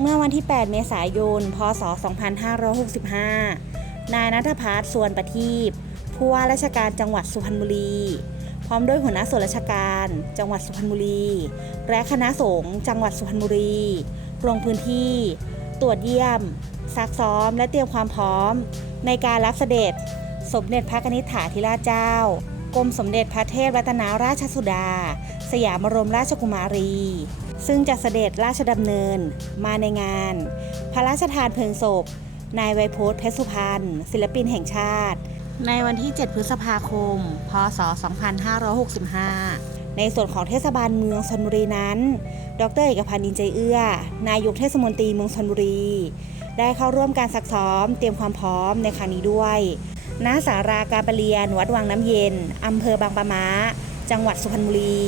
เมื่อวันที่ 8 เมษายน พศ 2565 นายนัทพัฒน์ส่วนประทีปผู้ว่าราชการจังหวัดสุพรรณบุรี พร้อมด้วยหัวหน้าส่วนราชการ จังหวัดสุพรรณบุรี และคณะสงฆ์จังหวัดสุพรรณบุรี ลงพื้นที่ ตรวจเยี่ยม ซักซ้อม และเตรียมความพร้อม ในการรับเสด็จ สมเด็จพระนิษฐาธิราชเจ้า กรมสมเด็จพระเทพรัตนราชสุดา สยามบรมราชกุมารี ซึ่งจะเสด็จราชดำเนิน มาในงาน พระราชทานเพลิงศพ นายไวยพจน์เพชรสุพรรณศิลปินแห่งชาติ ในวันที่ 7 พฤษภาคม พศ 2565 ในส่วนของเทศบาลเมืองชนบุรีนั้น ดรเอกพันธ์อินใจเอื้อ นายกเทศมนตรีเมืองชนบุรี ได้เข้าร่วมการซักซ้อม เตรียมความพร้อมในครั้งนี้ด้วย ณสาราการประเรียนวัดวังน้ำเย็น อำเภอบางปะมา จังหวัดสุพรรณบุรี